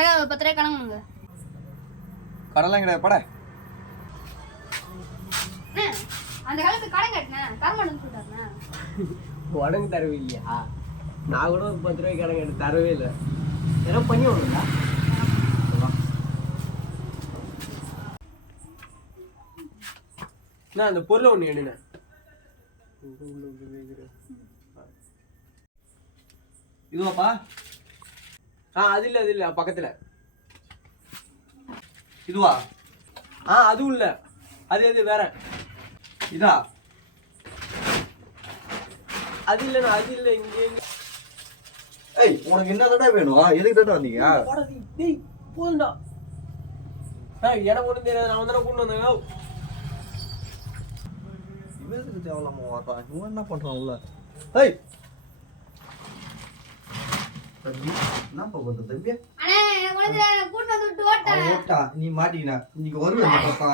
கடை 10 ரூபாய் கணக்குங்க. கடலாம் கிடையாது பட. அந்த காலத்து கடன் கட்டினேன் தர மாட்டேன்னு சொல்லிட்டாருண்ணே. உடம்பு தரவே இல்லையா? நான் கூட 10 ரூபாய்க்கு கடன் கட்டு தரவே இல்லை. ஏதோ பண்ணி விடுங்களா? நான் அந்த பொருளை ஒன்று எடுனேன். இதுவாப்பா? அது இல்லை பக்கத்துல. இதுவா? அதுவும் இல்லை. அது வேற. இதா? அது இல்லைண்ணா, அது இல்லை. இங்கே ஏய் உனக்கு என்ன தடவை வேணும்? எதுக்கு தடவை வந்தீங்க? போதுண்டா. எனக்கு ஒன்றும் தெரியாது. நான் வந்து கொண்டு வந்தேன். இவருக்கு தேவலாமா வர்றான்? இவன் என்ன பண்றான் உள்ள? ஏய் தம்பி என்னப்பா பண்ற தம்பி? அண்ணே உனக்கு கூட்டி வந்து ஓட்ட. நீ மாட்டினா இன்னைக்கு வருவேன் பாப்பா.